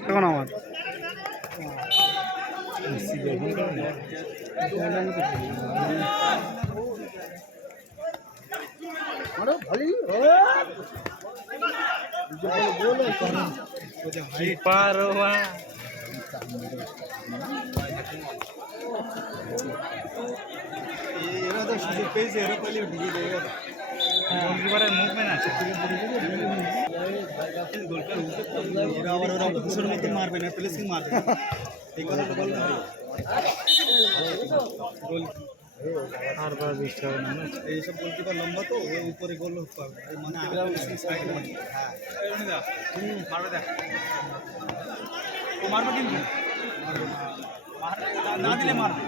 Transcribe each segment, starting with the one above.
এখন আমার। পারোয়া এরা তো সুযোগ পেয়েছে এরা পালি ঢুকে দেবে গোলকিপারের মুভমেন্ট আছে এরা আবার ওরা ঘুষের মতো মারবে না প্লেসিং মারবে এই কথাটা বৃষ্টি হবে না না এইসব গোলকিপার লম্বা তো ওই উপরে গোল পাবে মানে হ্যাঁ মারবে দেখ ও মারবে কিন্তু না দিলে মারবে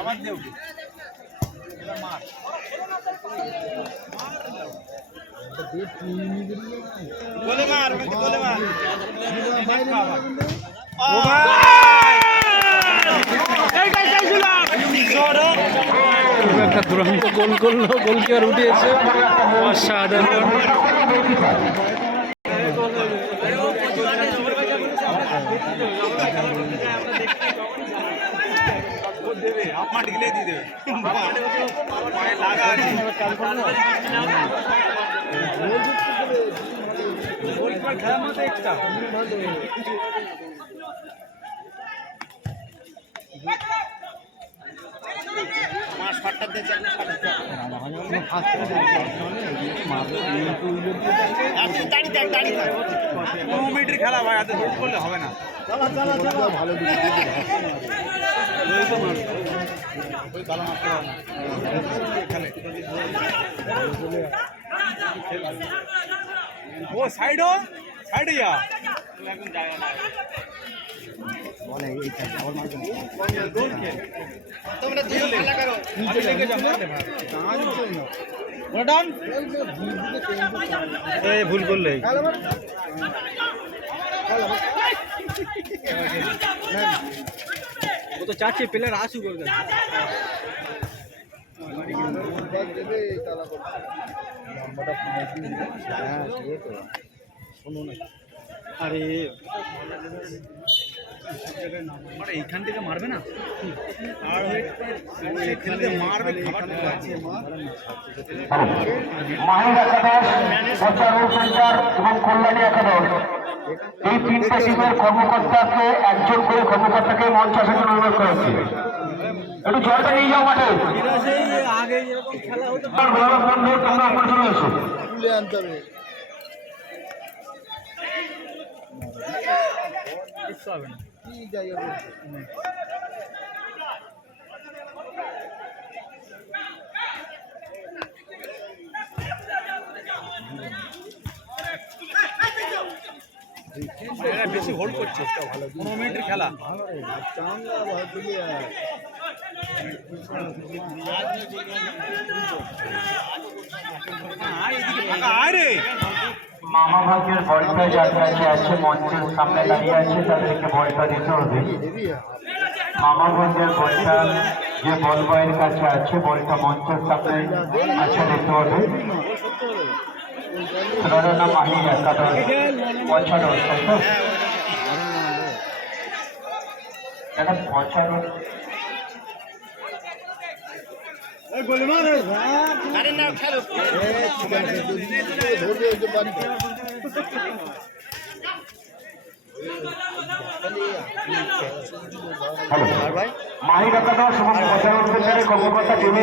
আবার দেও গোলে মার দুরন্ত গোল করল গোলকিপার উঠিয়েছে। অসাধারণ। গিলে দিয়ে দেবে খেলা ভাই রোড করলে হবে না। ও সাইড সাইডে যা এখন জায়গা না তোমরা দুজন খেলা করো আমি লেগে যাব ওটান এই ভুল করলে ও তো চারটে প্লেয়ার আসু করবে আরে। আরে এইখান থেকে মারবে না? আর এখান থেকে মারবে খাবার আছে একাদশ এবং কল্যাণী একাদশ। এই তিনটে টিমের কর্মকর্তাকে একজন করে কর্মকর্তাকে মঞ্চ আসার জন্য অনুরোধ করেছি। একটু জলটা নিয়ে যাও মাঠে। তোমরা উপরে চলে এসো। কি জায়গা বেশি হোল্ড করছে। পনেরো মিনিটের খেলা। মামা ভাগ্যের বলটা যার কাছে আছে, মঞ্চের সামনে দাঁড়িয়ে আছে, তাদেরকে বলটা দিতে হবে। মামা ভাগ্যের বলটা যে বল কাছে আছে বলটা মঞ্চের সামনে আছে, দিতে হবে। খেলার নাম মাহির একাদশ এটা পঞ্চানন হ্যালো মাহির একাদশ এবং পঞ্চানন কর্মকর্তা টিমে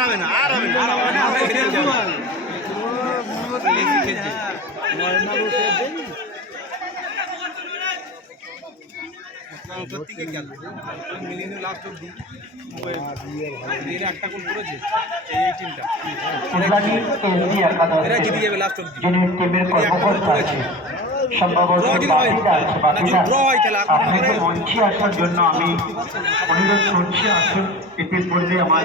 হবে না আর হবে না সম্ভবত আপনাকে মঞ্চে আসার জন্য আমি অনুরোধ করছি আসুন ইতিপূর্বে আমার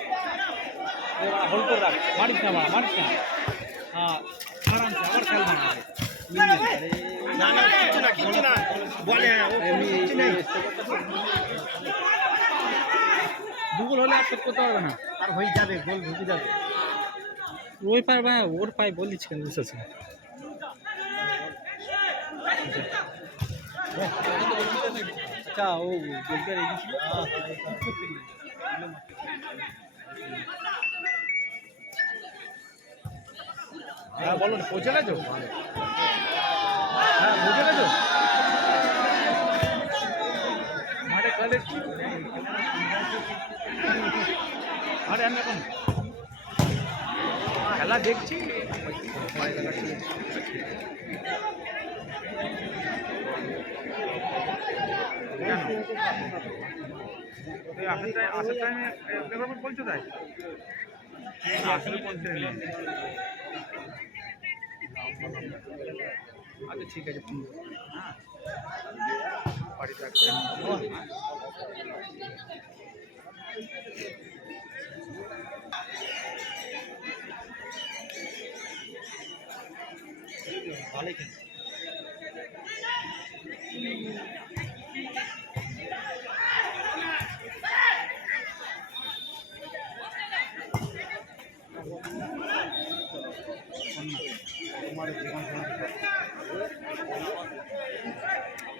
হোল্ড করে রাখ। মারিস না বাড়া মারিস না। হ্যাঁ আরামসে আবার খেল না না না কিছু না কিছু না। বলে কিছু নেই। দুগুল হলে আর শোধ করতে পারবে না। আর হয়ে যাবে গোল ঢুকে যাবে। ওই পায় ভাই ওর পায়ে বলিস কেন বুঝেছে আচ্ছা ও গোলটা রেখেছিল। হ্যাঁ বলো না, পৌঁছে গেছো? হ্যাঁ পৌঁছে গেছো? আরে আমি এখন খেলা দেখছি। আসার টাইম বলছো তাই? আসলে বলতে আচ্ছা ঠিক আছে ফোন। হ্যাঁ। বাড়িতে একটা ভালোই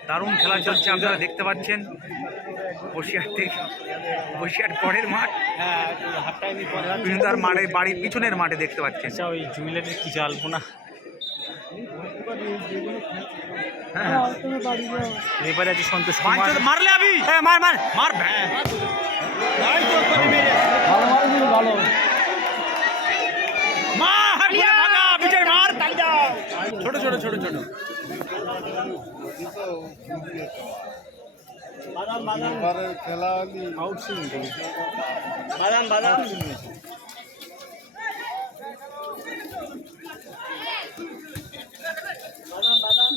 দারুণ খেলা চলছে আপনারা দেখতে পাচ্ছেন। বসিরহাট থেকে বসিরহাট পরের মাঠ। হ্যাঁ তার মাঠে বাড়ির পিছনের মাঠে দেখতে পাচ্ছেন। আচ্ছা ওই জুমিলাটের কি জালবো না হ্যাঁ। এবারে আছে সন্তোষ মারলে আবি। হ্যাঁ মার মার। মার ভ্যাঁ মা হাঁটিয়ে ভাগা বিজয় মার তাই দাও ছোট ছোট ছোট। ছোট বাদাম। বাদাম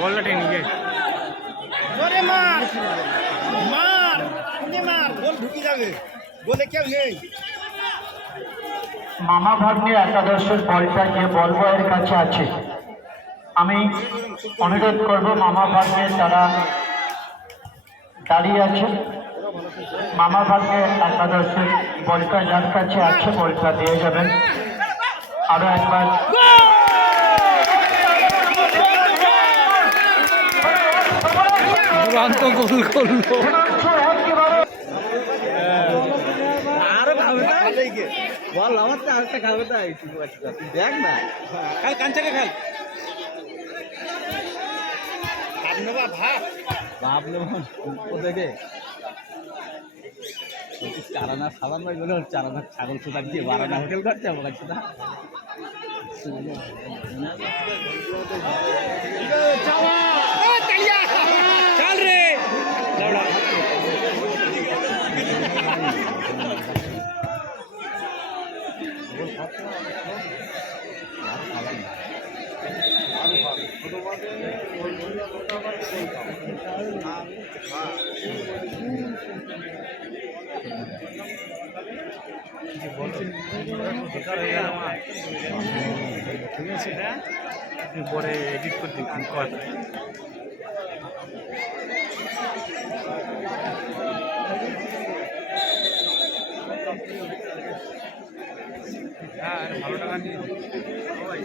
বলটা টেনে গিয়ে ওরে মার মার ওরে মার গোল ঢুকে যাবে গোলে কেউ নেই। মামা ভাগ্নে একাদশের বলটা যে বলব এর কাছে আছে। আমি অনুরোধ করব মামা ভাগ্নে তারা দাঁড়িয়ে আছে মামা ভাগ্নে একাদশের বলটা যার কাছে আছে বলটা দিয়ে যাবেন। আরও একবার। দুরান্ত গোল করল একেবারে আরও খাবে না? বল আমার তো আরেকটা খাবে না তুই দেখ না। খেল কাঞ্চাকে খেল খাব নেবা ভাত। বাপ নেব ও দেখে চারানা সাবান ভাই বলে চারানা ছাগল সুতাক দিয়ে বারানা হোটেল করছে আমার কাছে না চল রে বেকার হয়ে গেল আমার ঠিক আছে। পরে এডিট করতে কর হ্যাঁ আরে ভালো টাকা নিয়ে দিই। সবাই।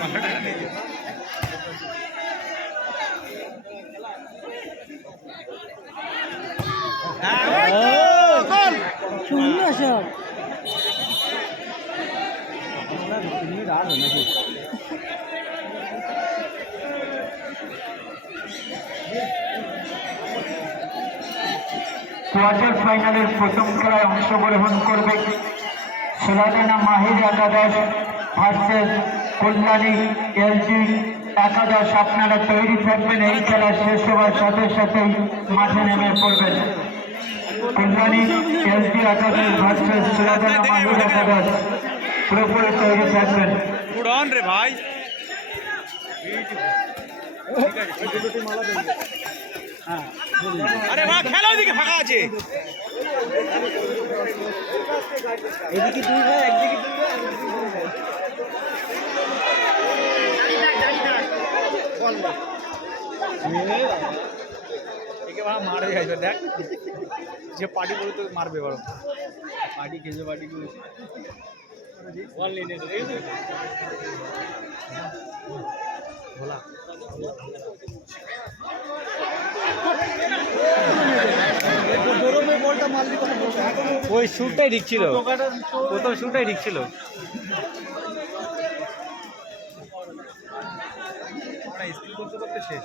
ভালো টাকা নিয়ে দিই। হ্যাঁ, ওই তো, গোল। কোয়ার্টার ফাইনালের প্রথম খেলায় অংশগ্রহণ করবে সোলাদানা মাহির একাদশ ভার্সেস কল্যাণী এলজি একাদশ। আপনারা তৈরি থাকবেন, এই খেলা শেষ হওয়ার সাথে সাথেই মাঠে নেমে পড়বেন। কল্যাণী, এলজি একাদশ ভার্সেস সোলাদানা মাহির একাদশ। পুরোপুরি তৈরি থাকবেন উড়ান রে ভাই আরে মা খেলা ওইদিকে ফাঁকা আছে এদিকে দুই ভাই একদিকে দুই ভাই দাঁড়িয়ে থাক, দাঁড়িয়ে থাক। বল, বল। একে ভাড়া মারে যাইবে দেখ যে পার্টি করে তো মারবে বড় পার্টি খেয়েছে পার্টি করেছে ওই শুটটাই ঠিক ছিল। প্রথম শুটটাই ঠিক করতে করতে শেষ।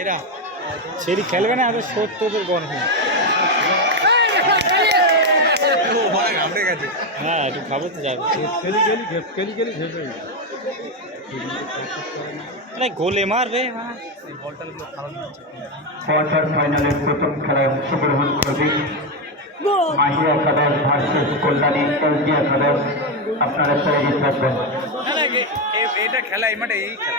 এরা সেটি খেলবে না এত সত্তরের গর্ব হ্যাঁ একটু খাব তো যাবে। খেলি খেলি খেলি খেলি খেপে আরে গোলে মারবে কোয়ার্টার এটা খেলা এই মাঠে এই খেলা।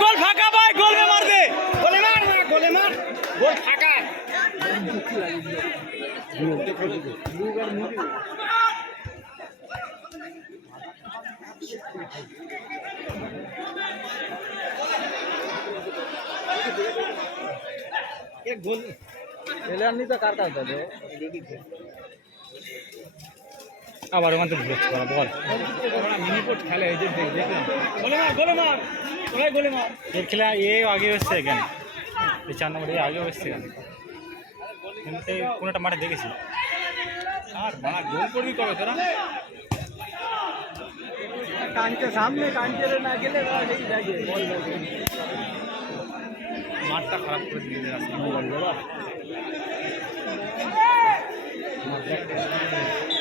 গোল ফাঁকা ভাই গোল মার দে। গোলে মার গোলে মার। গোল ফাঁকা। গোল। তো কার কার যাবে? আবার ওখান থেকে ঘুরছে বল বল। মিনিপোর্ট খেলে এই যে দেখ- দেখলাম গোলে মার গোলে মার ওরাই গোলে মার এর খেলা এ আগে এসছে এখানে এই চার নম্বর এ আগেও এসছে সেই কোনোটা মাঠে দেখেছি। আর বাড়া গোল করবি কবে তোরা? কানকে সামনে কানকে না গেলে মাঠটা খারাপ করে দিয়ে রাস্তা Thank you.